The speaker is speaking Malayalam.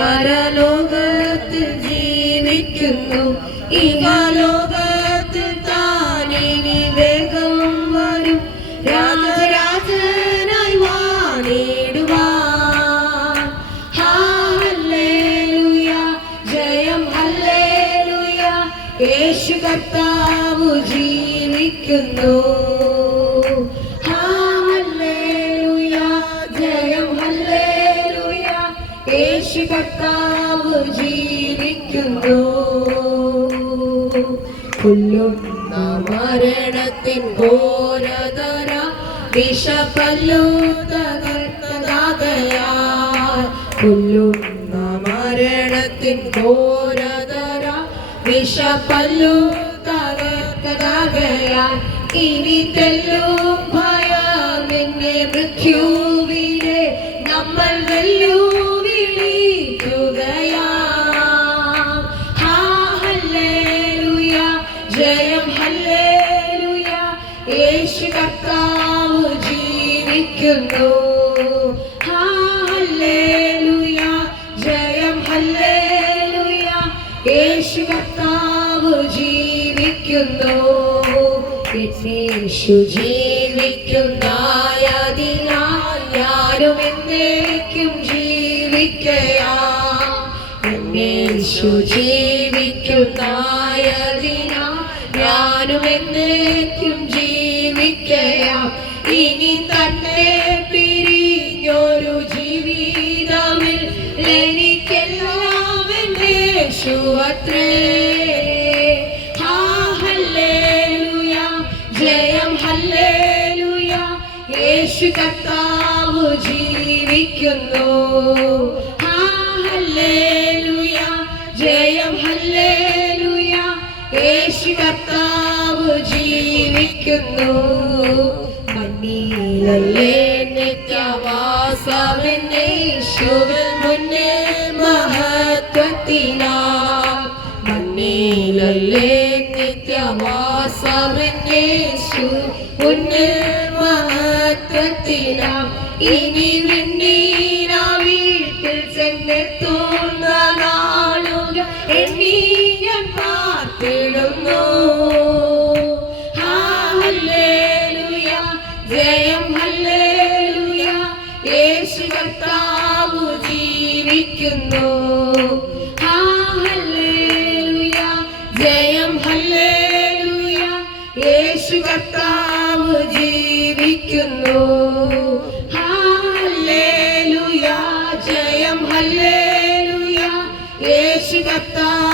പരലോകത്തിൽ ജീവിക്കുന്നു, ഇഹലോകത്തിൽ താനേ വിവേകം വരും, രാജരാജനായി വാണിടുവാൻ. ഹല്ലേലൂയ, ജയം ഹല്ലേലൂയ, യേശു കർത്താവ് ജീവിക്കുന്നു. ഹല്ലേലൂയ, ജയം ഹല്ലേലൂയ, യേശു കർത്താവ് ജീവിക്കുന്നു. കൊല്ലുന്ന മരണത്തിൻ ഘോരതര വിഷപല്ലു തകർത്തതാകയാൽ, കൊല്ലുന്ന മരണത്തിൻ ഘോരതര വിഷപല്ലു തകർത്തതാകയാൽ, ഇനി തെല്ലും ഭയമെന്നെ മൃത്യുവിനെ നമ്മൾ വെല്ലുവിളിക്കുകയാം. ഹല്ലേലൂയ, ജയം ഹല്ലേലൂയ, യേശു കർത്താവ് ജീവിക്കുന്നു. ഹല്ലേലൂയ, ജയം ഹല്ലേലൂയ, യേശു കർത്താവ് ജീവിക്കുന്നു. യേശു ജീവിക്കുന്നതിനാൽ ഞാനും എന്നേക്കും ജീവിക്കയാം. യേശു ജീവിക്കുന്നതിനാൽ ഞാനും എന്നേക്കും ജീവിക്കയാം. ഇനി തന്നെ പിരിഞ്ഞൊരു ജീവിതമിൽ എനിക്കെല്ലാം യേശുവത്രേ. ഹല്ലേലൂയ, ജയം ഹല്ലേലൂയ, യേശു കർത്താവ് ജീവിക്കുന്നു. ഹല്ലേലൂയ, ജയം ഹല്ലേലൂയ, യേശു കർത്താവ് ജീവിക്കുന്നു. മണ്ണിലല്ലേ നിത്യവാസമെന്ന് യേശുവിൽ മുന്നേ മഹത്വത്തിനാം, മണ്ണിലല്ലേ നിത്യവാസമെന്ന് യേശു മുന്നേ മഹത്വത്തിനാം. ഇനി വിണ്ണീന വീട്ടിൽ ചെന്നെത്തുന്ന നാളുകൾ എണ്ണി ഞാൻ പാർത്തിടുന്നു. ഹല്ലേലൂയ, ജയം ഹല്ലേലൂയ, യേശു കർത്താവ് ജീവിക്കുന്നു. ഹല്ലേലൂയ, ജയം ഹല്ലേലൂയ, യേശു കർത്താവ് ജീവിക്കുന്നു. ഹല്ലേലൂയ, ജയം ഹല്ലേലൂയ, യേശു കർത്താവ്